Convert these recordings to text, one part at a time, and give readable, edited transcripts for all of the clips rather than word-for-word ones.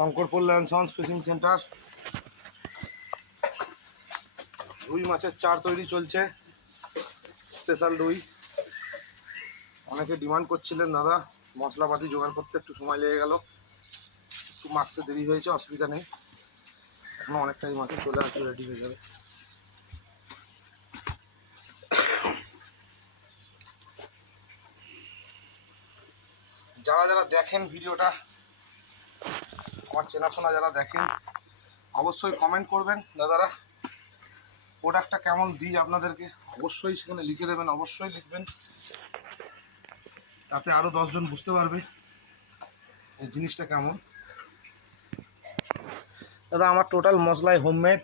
Shankarpur land sons fishing centre. রুই মাছের চার তৈরি চলছে, স্পেশাল রুই। অনেকে ডিমান্ড করছিলেন দাদা, মশলাপাতি জোগাড় করতে একটু সময় লেগে গেল, একটু মাখতে দেরি হয়েছে, অসুবিধা নেই, এখনো অনেক টাইম আছে, চলে আসবে, রেডি হয়ে যাবে। যারা যারা দেখেন ভিডিওটা, আমার চেনাশোনা যারা দেখেন, অবশ্যই কমেন্ট করবেন দাদারা, প্রোডাক্টটা কেমন দিই আপনাদেরকে অবশ্যই সেখানে লিখে দেবেন, অবশ্যই লিখবেন, তাতে আরও 10 জন বুঝতে পারবে এই জিনিসটা কেমন। দাদা আমার টোটাল মশলাই হোমমেড,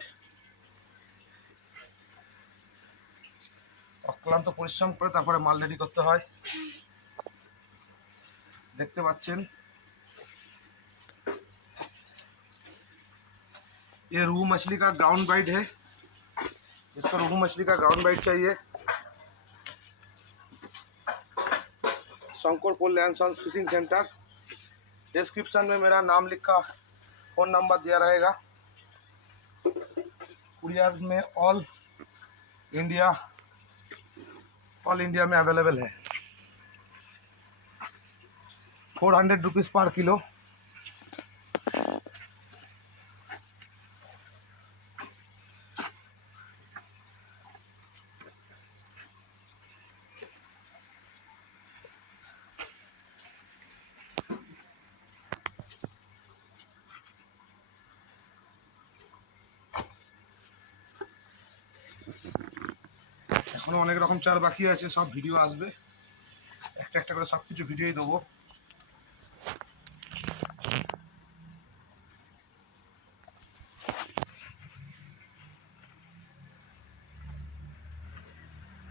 অক্লান্ত পরিশ্রম করে তারপরে মাল রেডি করতে হয়। দেখতে পাচ্ছেন ये रोहू मछली का ग्राउंड बाइट है, इसका रोहू मछली का ग्राउंड बाइट चाहिए। शंकरपुर लैंड सॉन्स फिशिंग सेंटर, डिस्क्रिप्शन में मेरा नाम लिखा, फ़ोन नंबर दिया रहेगा। कुरियर में ऑल इंडिया में अवेलेबल है। 400 रुपीज़ पर किलो। এখনো অনেক রকম চার বাকি আছে, সব ভিডিও আসবে, একটা একটা করে সব কিছু ভিডিওই দেবো।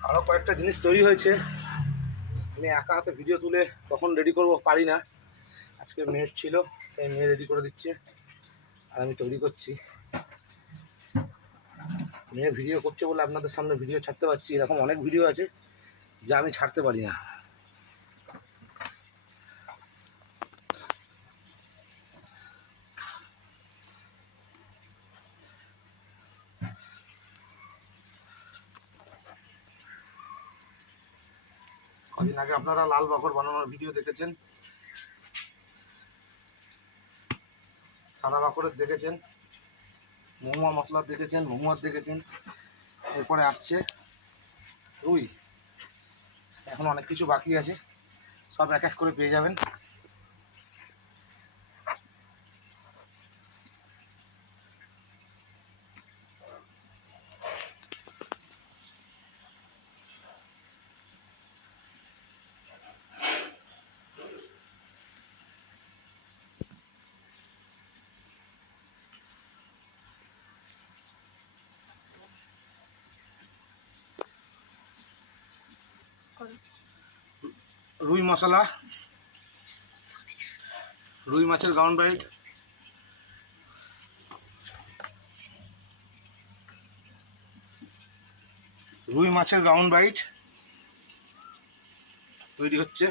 আরও কয়েকটা জিনিস তৈরি হয়েছে, আমি একা হাতে ভিডিও তুলে কখন রেডি করব পারি না, আজকে মেয়ের ছিল তাই মেয়ে রেডি করে দিচ্ছে আর আমি তৈরি করছি। মেয়ে ভিডিও করছে বলে আপনাদের সামনে ভিডিও ছাড়তে পারছি, এরকম অনেক ভিডিও আছে যা আমি ছাড়তে পারি না। কদিন আগে আপনারা লাল বাকর বানানোর ভিডিও দেখেছেন, সাদা বাকরের দেখেছেন, মহুয়া মশলার দেখেছেন, মহুয়ার দেখেছেন, এরপরে আসছে রুই। এখন অনেক কিছু বাকি আছে, সব এক এক করে পেয়ে যাবেন। রুই মশলা, রুই মাছের গ্রাউন্ড বাইট, রুই মাছের গ্রাউন্ড বাইট তৈরি হচ্ছে।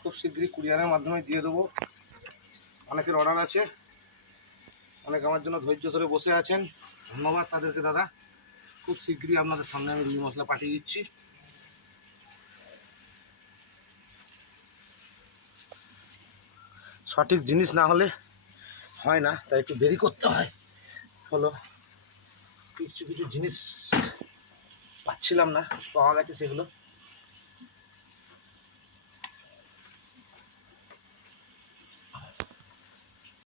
খুব শীঘ্রই কুরিয়ারের মাধ্যমে দিয়ে দেবো, অনেকের অর্ডার আছে, অনেক আমার জন্য ধৈর্য ধরে বসে আছেন, ধন্যবাদ তাদেরকে দাদা। খুব শীঘ্রই আপনাদের সামনে আমি রুই মশলা পাঠিয়ে দিচ্ছি। সঠিক জিনিস না হলে হয় না, তাই একটু দেরি করতে হয়। হলো কিছু কিছু জিনিস পাচ্ছিলাম না, পাওয়া গেছে সেগুলো।